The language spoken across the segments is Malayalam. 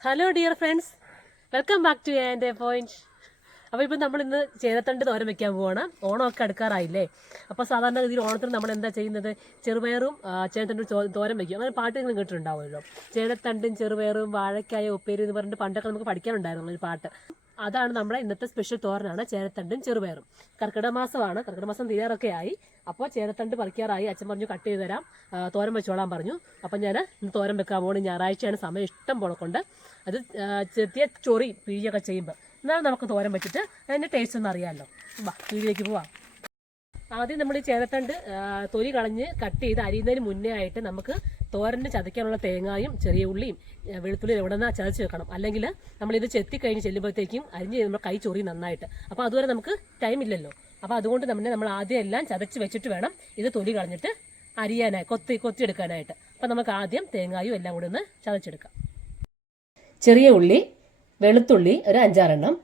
Hello dear friends welcome back to and എന്റെ പോയിന്റ് അപ്പോൾ ഇപ്പം നമ്മൾ ഇന്ന് ചേരത്തണ്ട് തോരൻ വെക്കാൻ പോവാണ്. ഓണമൊക്കെ അടുക്കാറായില്ലേ? അപ്പോൾ സാധാരണ ഗതിയിൽ ഓണത്തിന് നമ്മൾ എന്താ ചെയ്യുന്നത്? ചെറുപയറും ആ, ചേരത്തണ്ടും ചോ- തോരൻ വെക്കും. അങ്ങനെ പാട്ട് നിങ്ങൾ കേട്ടിട്ടുണ്ടാവുമല്ലോ ചേരത്തണ്ടും ചെറുപയറും വാഴക്കായ ഉപ്പേരി എന്ന് പറഞ്ഞിട്ട് പണ്ടൊക്കെ നമുക്ക് പഠിക്കാനുണ്ടായിരുന്നു ഒരു പാട്ട്. അതാണ് നമ്മുടെ ഇന്നത്തെ സ്പെഷ്യൽ തോരനാണ് ചേരത്തണ്ടും ചെറുപയറും. കർക്കിടക മാസമാണ്. കർക്കിടക മാസം തീരാറൊക്കെ ആയി. അപ്പോൾ ചേരത്തണ്ട് പറിക്കാറായി. അച്ഛൻ പറഞ്ഞു കട്ട് ചെയ്ത് തരാം. തോരൻ വെച്ചോളാൻ പറഞ്ഞു. അപ്പം ഞാൻ തോരൻ വെക്കാൻ പോകണം ഞായറാഴ്ചയാണ് സമയം ഇഷ്ടം പോലെ കൊണ്ട്. അത് ചെത്തിയ ചൊറി പിഴിയൊക്കെ ചെയ്യുമ്പോൾ എന്നാലും നമുക്ക് തോരൻ വെച്ചിട്ട് അതിന്റെ ടേസ്റ്റ് ഒന്ന് അറിയാമല്ലോ വാ പിഴിയിലേക്ക് പോവാം. ആദ്യം നമ്മൾ ഈ ചേനത്തണ്ട് തൊലി കളഞ്ഞ് കട്ട് ചെയ്ത് അരിയുന്നതിന് മുന്നേ ആയിട്ട് നമുക്ക് തോരന് ചതയ്ക്കാനുള്ള തേങ്ങായും ചെറിയ ഉള്ളിയും വെളുത്തുള്ളിയും എവിടെ നിന്നാ ചതച്ച് വെക്കണം. അല്ലെങ്കിൽ നമ്മളിത് ചെത്തി കഴിഞ്ഞ് ചെല്ലുമ്പോഴത്തേക്കും അരിഞ്ഞ് നമ്മൾ കൈ ചൊറി നന്നായിട്ട്. അപ്പോൾ അതുവരെ നമുക്ക് ടൈം ഇല്ലല്ലോ. അപ്പോൾ അതുകൊണ്ട് തന്നെ നമ്മൾ ആദ്യം എല്ലാം ചതച്ച് വെച്ചിട്ട് വേണം ഇത് തൊലി കളഞ്ഞിട്ട് അരിയാനായി കൊത്തി കൊത്തിയെടുക്കാനായിട്ട് അപ്പോൾ നമുക്ക് ആദ്യം തേങ്ങായും എല്ലാം കൂടി ഒന്ന് ചതച്ചെടുക്കാം. ചെറിയ ഉള്ളി വെളുത്തുള്ളി ഒരു അഞ്ചാറെണ്ണം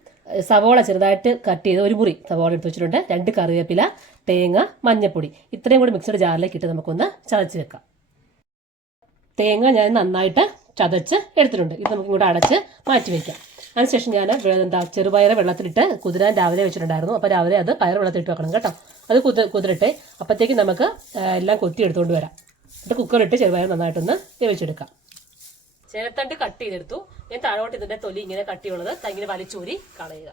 സവോള ചെറുതായിട്ട് കട്ട് ചെയ്ത് ഒരു മുറി സവോള എടുത്ത് വെച്ചിട്ടുണ്ട്. രണ്ട് കറിവേപ്പില തേങ്ങ മഞ്ഞപ്പൊടി. ഇത്രയും കൂടി മിക്സഡ് ജാറിലേക്ക് ഇട്ട് നമുക്കൊന്ന് ചതച്ച് വെക്കാം. തേങ്ങ ഞാൻ നന്നായിട്ട് ചതച്ച് എടുത്തിട്ടുണ്ട്. ഇത് നമുക്ക് ഇങ്ങോട്ട് അടച്ച് മാറ്റി വെക്കാം. അതിനുശേഷം ഞാൻ എന്താ ചെറുപയർ വെള്ളത്തിലിട്ട് കുതിരാൻ രാവിലെ വെച്ചിട്ടുണ്ടായിരുന്നു. അപ്പോൾ രാവിലെ അത് പയർ വെള്ളത്തിലിട്ട് വെക്കണം കേട്ടോ. അത് കുതി കുതിരട്ടെ. അപ്പോഴത്തേക്ക് നമുക്ക് എല്ലാം കൊത്തി എടുത്തുകൊണ്ട് വരാം. എന്നിട്ട് കുക്കറിട്ട് ചെറുപയർ നന്നായിട്ടൊന്ന് വേവിച്ചെടുക്കാം. ചേർത്തണ്ട് കട്ട് ചെയ്തെടുത്തു. ഞാൻ താഴോട്ട് ഇതിന്റെ തൊലി ഇങ്ങനെ കട്ടിയുള്ളത് ദാ ഇങ്ങനെ വലിച്ചൂരി കളയുക.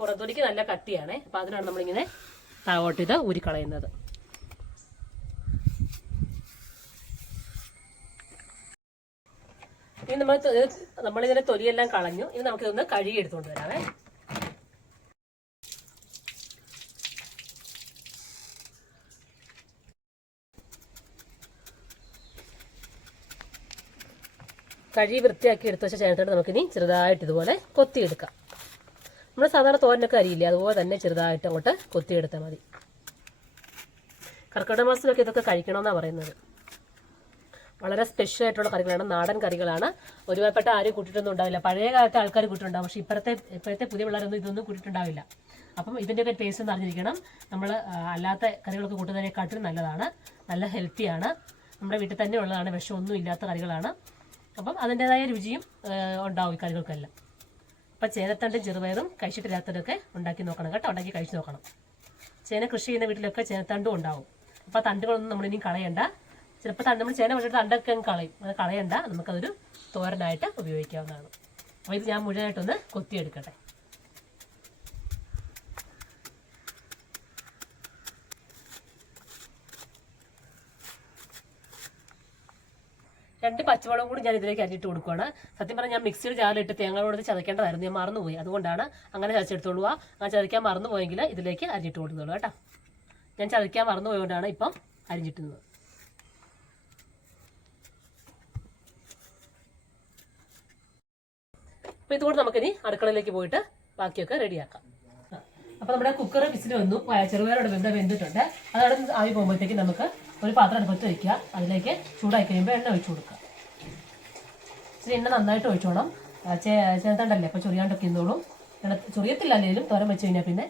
പുറത്തൊലിക്ക് നല്ല കട്ടിയാണ്. അപ്പൊ അതിനാണ് നമ്മളിങ്ങനെ താഴോട്ട് ഇത് ഊരി കളയുന്നത്. ഇനി നമ്മൾ നമ്മളിതിന്റെ തൊലിയെല്ലാം കളഞ്ഞു. ഇനി നമുക്കിതൊന്ന് കഴുകി എടുത്തുകൊണ്ട് വരാവേ. കഴുകി വൃത്തിയാക്കി എടുത്ത് വെച്ച ചേനത്തോട് നമുക്കിനി ചെറുതായിട്ട് ഇതുപോലെ കൊത്തിയെടുക്കാം. നമ്മൾ സാധാരണ തോരനൊക്കെ അരിയില്ലേ? അതുപോലെ തന്നെ ചെറുതായിട്ട് അങ്ങോട്ട് കൊത്തിയെടുത്താൽ മതി. കർക്കിടക മാസത്തിലൊക്കെ ഇതൊക്കെ കഴിക്കണമെന്നാണ് പറയുന്നത്. വളരെ സ്പെഷ്യൽ ആയിട്ടുള്ള കറികളാണ്. നാടൻ കറികളാണ്. ഒരുപാട് ആരും കൂട്ടിയിട്ടൊന്നും ഉണ്ടാവില്ല. പഴയ കാലത്തെ ആൾക്കാർ കൂട്ടിയിട്ടുണ്ടാവും. പക്ഷേ ഇപ്പോഴത്തെ ഇപ്പോഴത്തെ പുതിയ പിള്ളേരൊന്നും ഇതൊന്നും കൂട്ടിയിട്ടുണ്ടാവില്ല. അപ്പം ഇതിന്റെയൊക്കെ ടേസ്റ്റ് എന്ന് അറിഞ്ഞിരിക്കണം. നമ്മൾ അല്ലാത്ത കറികളൊക്കെ കൂട്ടുന്നതിനെക്കാട്ടിലും നല്ലതാണ്. നല്ല ഹെൽത്തിയാണ് നമ്മുടെ വീട്ടിൽ തന്നെ ഉള്ളതാണ്. വിഷമൊന്നും ഇല്ലാത്ത കറികളാണ്. അപ്പം അതിന്റെതായ രുചിയും ഉണ്ടാവും ഈ കറികൾക്കെല്ലാം. അപ്പം ചേനത്തണ്ടും ചെറുപയറും കഴിച്ചിട്ടില്ലാത്തവരൊക്കെ ഉണ്ടാക്കി നോക്കണം കേട്ടോ. ഉണ്ടാക്കി കഴിച്ചു നോക്കണം. ചേന കൃഷി ചെയ്യുന്ന വീട്ടിലൊക്കെ ചേനത്തണ്ടും ഉണ്ടാവും. അപ്പോൾ തണ്ടുകളൊന്നും നമ്മളിനി കളയണ്ട. ചിലപ്പോൾ തണ്ട് നമ്മൾ ചേന വെച്ചിട്ട് തണ്ടൊക്കെ കളയും. അത് കളയണ്ട. നമുക്കതൊരു തോരനായിട്ട് ഉപയോഗിക്കാവുന്നതാണ്. അപ്പോൾ ഇത് ഞാൻ മുഴുവനായിട്ടൊന്ന് കൊത്തിയെടുക്കട്ടെ. രണ്ട് പച്ചമുളകും കൂടി ഞാൻ ഇതിലേക്ക് അരിഞ്ഞിട്ട് കൊടുക്കുകയാണ് സത്യം പറഞ്ഞാൽ ഞാൻ മിക്സിയിൽ ജാറിലിട്ട് തേങ്ങയോട് ചതക്കേണ്ടതായിരുന്നു ഞാൻ മറന്നുപോയി. അതുകൊണ്ടാണ് അങ്ങനെ ചതച്ചെടുത്തോളൂ. അങ്ങനെ ചതയ്ക്കാൻ മറന്നുപോയെങ്കിൽ ഇതിലേക്ക് അരിഞ്ഞിട്ട് കൊടുത്തോളൂ കേട്ടോ. ഞാൻ ചതയ്ക്കാൻ മറന്നുപോയതുകൊണ്ടാണ് ഇപ്പം അരിഞ്ഞിട്ടുന്നത്. അപ്പോൾ ഇതുകൊണ്ട് നമുക്കിനി അടുക്കളയിലേക്ക് പോയിട്ട് ബാക്കിയൊക്കെ റെഡിയാക്കാം. അപ്പോൾ നമ്മുടെ കുക്കർ വിസിൽ വന്നു. ചെറുപയറോട് വെന്ത വെന്തിട്ടുണ്ട്. അതവിടെ ആവി പോകുമ്പോഴത്തേക്ക് നമുക്ക് ഒരു പാത്രം അടുപ്പത്ത് വയ്ക്കുക അതിലേക്ക് ചൂടായി കഴിയുമ്പോൾ എണ്ണ ഒഴിച്ചു കൊടുക്കുക. ഇച്ചിരി എണ്ണ നന്നായിട്ട് ഒഴിച്ചോണം. ചേർത്തണ്ടല്ലേ? അപ്പോൾ ചൊറിയാണ്ടൊക്കെ ഇരുന്നോളും എണ്ണ ചൊറിയത്തില്ല അല്ലെങ്കിലും തോരം വെച്ച് കഴിഞ്ഞാൽ പിന്നെ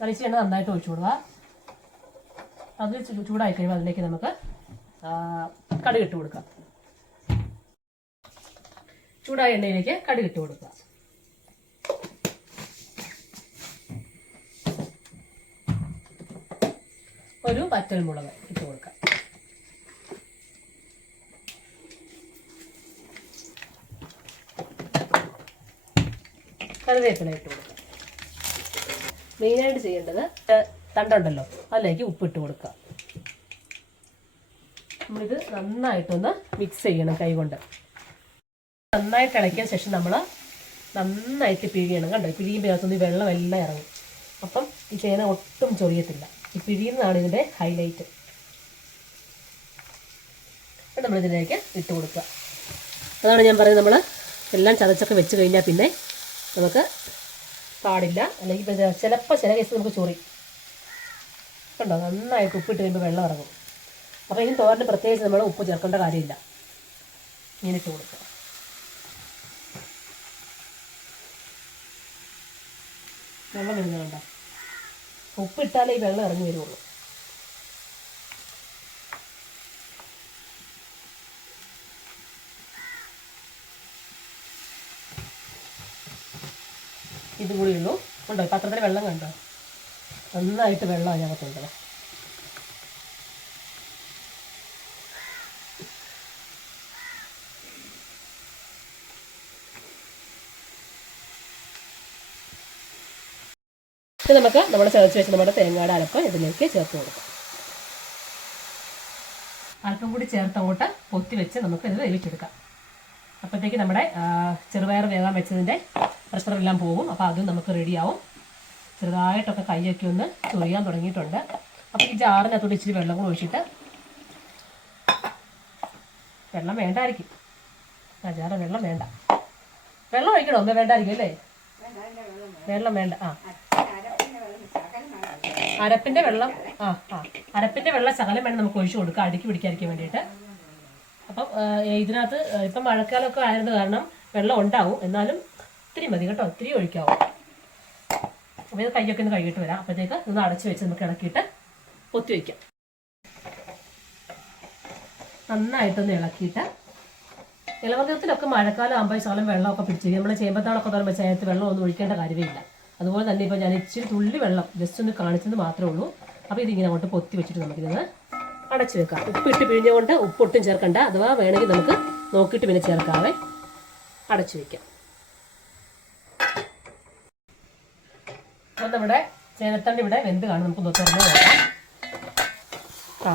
നല്ല ഇച്ചിരി എണ്ണ നന്നായിട്ട് ഒഴിച്ചു കൊടുക്കുക. അത് ചൂടായി കഴിയുമ്പോൾ അതിലേക്ക് നമുക്ക് കടുക് ഇട്ട് കൊടുക്കാം. ചൂടായ എണ്ണയിലേക്ക് കടുക് ഇട്ട് കൊടുക്കുക. ഒരു വറ്റൽമുളക് ഇട്ട് കൊടുക്കാം കറിവേപ്പില ഇട്ട് കൊടുക്കുക മെയിനായിട്ട് ചെയ്യേണ്ടത് തണ്ടുണ്ടല്ലോ. അതിലേക്ക് ഉപ്പിട്ട് കൊടുക്കുക നമ്മളിത് നന്നായിട്ടൊന്ന് മിക്സ് ചെയ്യണം കൈകൊണ്ട് നന്നായിട്ട് ഇളക്കിയ ശേഷം നമ്മൾ നന്നായിട്ട് പിഴിയണം. കണ്ടോ? പിഴിയുമ്പോൾ അകത്തുനിന്ന് വെള്ളം എല്ലാം ഇറങ്ങും. അപ്പം ഈ ചേന ഒട്ടും ചൊറിയത്തില്ല. ഈ പിഴിയുന്നതാണ് ഇതിന്റെ ഹൈലൈറ്റ് നമ്മളിതിലേക്ക് ഇട്ട് കൊടുക്കുക. അതാണ് ഞാൻ പറയുന്നത് നമ്മൾ എല്ലാം ചതച്ചൊക്കെ വെച്ച് കഴിഞ്ഞാൽ പിന്നെ നമുക്ക് പാടില്ല. അല്ലെങ്കിൽ ചിലപ്പോൾ ചില കേസ് നമുക്ക് ചൊറി. കണ്ടോ? നന്നായിട്ട് ഉപ്പിട്ട് കഴിയുമ്പോൾ വെള്ളം ഇറങ്ങും. അപ്പോൾ ഇനി തോരന് പ്രത്യേകിച്ച് നമ്മൾ ഉപ്പ് ചേർക്കേണ്ട കാര്യമില്ല. ഇങ്ങനെ ഇട്ട് കൊടുക്കുക. വെള്ളം വരുന്നുണ്ടോ? ഉപ്പിട്ടാലേ ഈ വെള്ളം ഇറങ്ങി വരുള്ളൂ. ഇതും കൂടി ഉള്ളൂ. ഉണ്ടോ പാത്രത്തിൽ വെള്ളം കണ്ടോ? നന്നായിട്ട് വെള്ളം അതിനകത്തുണ്ട് ഇത് നമുക്ക് നമ്മുടെ ചേർത്ത് വെച്ച് നമ്മുടെ തേങ്ങയുടെ അരപ്പ് ഇതിലേക്ക് ചേർത്ത് കൊടുക്കാം. അല്പം കൂടി ചേർത്ത് അങ്ങോട്ട് പൊത്തി വെച്ച് നമുക്ക് ഇത് വേവിച്ചെടുക്കാം. അപ്പോഴത്തേക്ക് നമ്മുടെ ചെറുപയർ വേകാൻ വെച്ചതിന്റെ പ്രഷറെല്ലാം പോകും. അപ്പോൾ അതും നമുക്ക് റെഡിയാവും ചെറുതായിട്ടൊക്കെ കൈയൊക്കെ ഒന്ന് ചൊറിയാൻ തുടങ്ങിയിട്ടുണ്ട്. അപ്പോൾ ഈ ജാറിനകത്തോട്ട് ഇച്ചിരി വെള്ളം കൂടെ ഒഴിച്ചിട്ട് വെള്ളം വേണ്ടായിരിക്കും. ആ ജാറ് വെള്ളം വേണ്ട. വെള്ളം ഒഴിക്കണോ? ഒന്നേ വേണ്ടായിരിക്കും അല്ലേ? വെള്ളം വേണ്ട. ആ. അരപ്പിന്റെ വെള്ളം ആ ആ. അരപ്പിന്റെ വെള്ളം ശകലം വേണം നമുക്ക് ഒഴിച്ചു കൊടുക്കാം. അടുക്കി പിടിക്കാതിരിക്കാൻ വേണ്ടിയിട്ട്. അപ്പം ഇതിനകത്ത് ഇപ്പം മഴക്കാലമൊക്കെ ആയത് കാരണം വെള്ളം ഉണ്ടാവും. എന്നാലും ഇത്തിരി മതി കേട്ടോ ഇത്തിരി ഒഴിക്കാവും. അപ്പോൾ ഇത് കൈയൊക്കെ ഒന്ന് കഴുകിയിട്ട് വരാം. അപ്പോഴത്തേക്ക് ഒന്ന് അടച്ചു വെച്ച് നമുക്ക് ഇളക്കിയിട്ട് പൊത്തി വയ്ക്കാം നന്നായിട്ടൊന്ന് ഇളക്കിയിട്ട് ഇളവർഗത്തിലൊക്കെ മഴക്കാലം ആകുമ്പോൾ ശകലം വെള്ളമൊക്കെ പിടിച്ചു നമ്മൾ ചേമ്പത്താളൊക്കെ തുറമ്പോൾ ചേർത്ത് വെള്ളം ഒന്നും ഒഴിക്കേണ്ട കാര്യമില്ല. അതുപോലെ തന്നെ ഇപ്പോൾ ഞാൻ ഇച്ചിരി തുള്ളി വെള്ളം ജസ്റ്റ് ഒന്ന് കാണിച്ചത് മാത്രമേ ഉള്ളൂ. അപ്പോൾ ഇതിങ്ങനെ അങ്ങോട്ട് പൊത്തി വെച്ചിട്ട് നമുക്കിത് അടച്ചു വെക്കാം. ഉപ്പിട്ട് പിഴിഞ്ഞുകൊണ്ട് ഉപ്പൊട്ടും ചേർക്കണ്ട. അഥവാ വേണമെങ്കിൽ നമുക്ക് നോക്കിയിട്ട് പിന്നെ ചേർക്കാവേ. അടച്ചു വെക്കാം. അപ്പോൾ നമ്മുടെ ചേനത്തണ്ട് ഇവിടെ വെന്ത് കാണും. നമുക്ക് തുറന്ന് നോക്കാം. ആ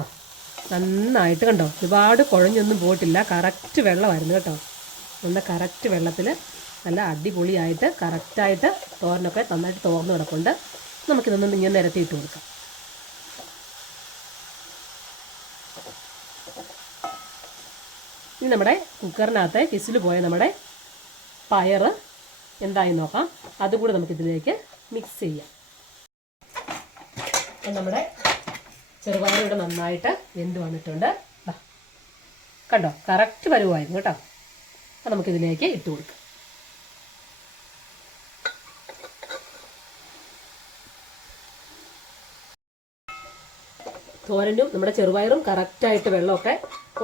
നന്നായിട്ട് കണ്ടോ? ഒരുപാട് കുഴഞ്ഞൊന്നും പോയിട്ടില്ല. കറക്റ്റ് വെള്ളമായിരുന്നു കേട്ടോ. നല്ല കറക്റ്റ് വെള്ളത്തിൽ നല്ല അടിപൊളിയായിട്ട് കറക്റ്റായിട്ട് തോരനൊക്കെ നന്നായിട്ട് തോർന്ന് കിടപ്പുണ്ട്. നമുക്കിതൊന്നും ഇങ്ങനെ നിരത്തിയിട്ട് കൊടുക്കാം. ഇനി നമ്മുടെ കുക്കറിനകത്തെ കിസിൽ പോയ നമ്മുടെ പയറ് എന്തായി നോക്കാം. അതുകൂടി നമുക്കിതിലേക്ക് മിക്സ് ചെയ്യാം. നമ്മുടെ ചെറുപയർ ഇവിടെ നന്നായിട്ട് വെന്ത് വന്നിട്ടുണ്ട്. കണ്ടോ? കറക്റ്റ് പരുവായിരുന്നു കേട്ടോ. അപ്പം നമുക്കിതിലേക്ക് ഇട്ട് കൊടുക്കാം. തോരനും നമ്മുടെ ചെറുപയറും കറക്റ്റായിട്ട് വെള്ളമൊക്കെ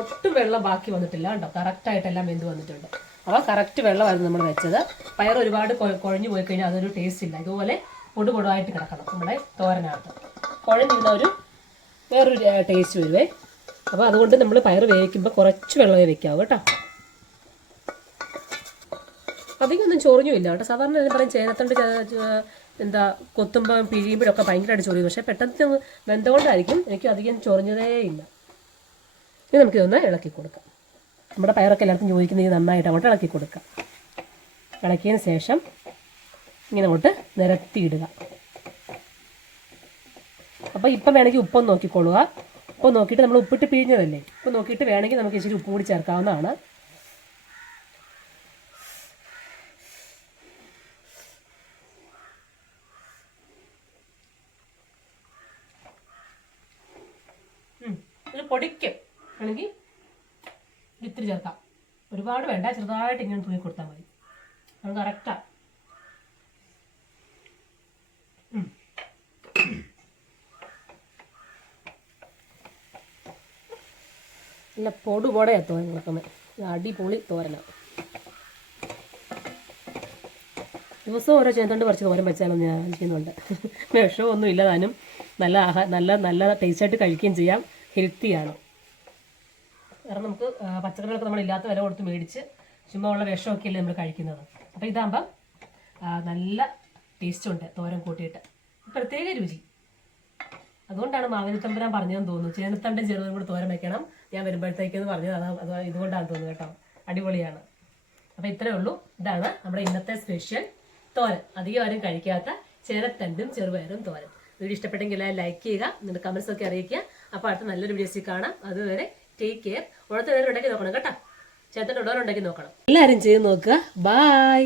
ഒട്ടും വെള്ളം ബാക്കി വന്നിട്ടില്ല. കേട്ടോ കറക്റ്റായിട്ടെല്ലാം വെന്ത് വന്നിട്ടുണ്ട്. അപ്പോൾ കറക്റ്റ് വെള്ളമായിരുന്നു നമ്മൾ വെച്ചത്. പയർ ഒരുപാട് കുഴഞ്ഞു പോയി കഴിഞ്ഞാൽ അതൊരു ടേസ്റ്റ് ഇല്ല. ഇതുപോലെ പൊടു പൊടുവായിട്ട് കിടക്കണം നമ്മുടെ തോരനകത്ത്. കുഴഞ്ഞിരുന്ന ഒരു വേറൊരു ടേസ്റ്റ് വരുവേ. അപ്പോൾ അതുകൊണ്ട് നമ്മൾ പയർ വേവിക്കുമ്പോൾ കുറച്ച് വെള്ളമേ വെക്കാവൂ കേട്ടോ. അധികമൊന്നും ചൊറിഞ്ഞുമില്ല കേട്ടോ. സാധാരണ ഞാൻ പറയും ചേനത്തണ്ട് എന്താ കൊത്തുമ്പോൾ പിഴിയുമ്പോഴൊക്കെ ഭയങ്കരമായിട്ട് ചൊറിയും. പക്ഷേ പെട്ടെന്ന് വെന്തകൊണ്ടായിരിക്കും എനിക്ക് അധികം ചൊറിഞ്ഞതേ ഇല്ല. ഇനി നമുക്കിതൊന്ന് ഇളക്കി കൊടുക്കാം. നമ്മുടെ പയറൊക്കെ എല്ലാവർക്കും ചോദിക്കുന്നത് നന്നായിട്ട് അങ്ങോട്ട് ഇളക്കി കൊടുക്കാം. ഇളക്കിയതിന് ശേഷം ഇങ്ങനെ അങ്ങോട്ട് നിരത്തിയിടുക. അപ്പോൾ ഇപ്പം വേണമെങ്കിൽ ഉപ്പൊന്ന് നോക്കിക്കൊള്ളുക. ഉപ്പ് നോക്കിയിട്ട് നമ്മൾ ഉപ്പിട്ട് പിഴിഞ്ഞതല്ലേ? ഉപ്പ് നോക്കിയിട്ട് വേണമെങ്കിൽ നമുക്ക് ഇച്ചിരി ഉപ്പ് കൂടി ചേർക്കാവുന്നതാണ്. പൊടിക്ക്. ആണെങ്കിൽ ഇത്തിരി ചേർക്കാം. ഒരുപാട് വേണ്ട ചെറുതായിട്ട് ഇങ്ങനെ തൂങ്ങി കൊടുത്താൽ മതി. അത് കറക്റ്റാ നല്ല പൊടുപൊടയാ തോരൻ കൊടുക്കുന്നത് അടിപൊളി തോരനാണ് ദിവസവും ഓരോ ചേന്തണ്ട് കുറച്ച് തോരൻ വെച്ചാലും ഞാൻ ചെയ്യുന്നുണ്ട്. വിഷമൊന്നും ഇല്ല താനും. നല്ല ആഹാ നല്ല നല്ല ടേസ്റ്റായിട്ട് കഴിക്കുകയും ചെയ്യാം. ഹെൽത്തിയാണ് കാരണം നമുക്ക് പച്ചക്കറികളൊക്കെ നമ്മൾ ഇല്ലാത്ത വില കൊടുത്ത് മേടിച്ച് ചുമ്മാ ഉള്ള വിഷമൊക്കെ അല്ലേ നമ്മൾ കഴിക്കുന്നത്. അപ്പോൾ ഇതാകുമ്പം നല്ല ടേസ്റ്റ് ഉണ്ട് തോരൻ കൂട്ടിയിട്ട്. പ്രത്യേക രുചി. അതുകൊണ്ടാണ് മാവിനത്തമ്പരാൻ പറഞ്ഞതെന്ന് തോന്നുന്നു. ചേനത്തണ്ടും ചെറുതും കൂടെ തോരൻ വയ്ക്കണം ഞാൻ വരുമ്പോഴത്തേക്കെന്ന് പറഞ്ഞത്. അതാ ഇതുകൊണ്ടാണ് തോന്നുന്നത് കേട്ടോ. അടിപൊളിയാണ്. അപ്പോൾ ഇത്രയേ ഉള്ളൂ. ഇതാണ് നമ്മുടെ ഇന്നത്തെ സ്പെഷ്യൽ തോരൻ. അധികം ആരും കഴിക്കാത്ത ചേനത്തണ്ടും ചെറുപയറും തോരൻ. വീഡിയോ ഇഷ്ടപ്പെട്ടെങ്കിൽ ലൈക്ക് ചെയ്യുക. നിങ്ങളുടെ കമൻസ് ഒക്കെ അറിയിക്കുക. അപ്പോൾ അടുത്ത നല്ലൊരു വീഡിയോസിൽ കാണാം. അതുവരെ ടേക്ക് കെയർ ഉടത്തെ ഉണ്ടാക്കി നോക്കണം കേട്ടോ. ചേട്ടന്റെ ഉടവരുണ്ടാക്കി നോക്കണം. എല്ലാവരും ചെയ്ത് നോക്കുക. ബായ്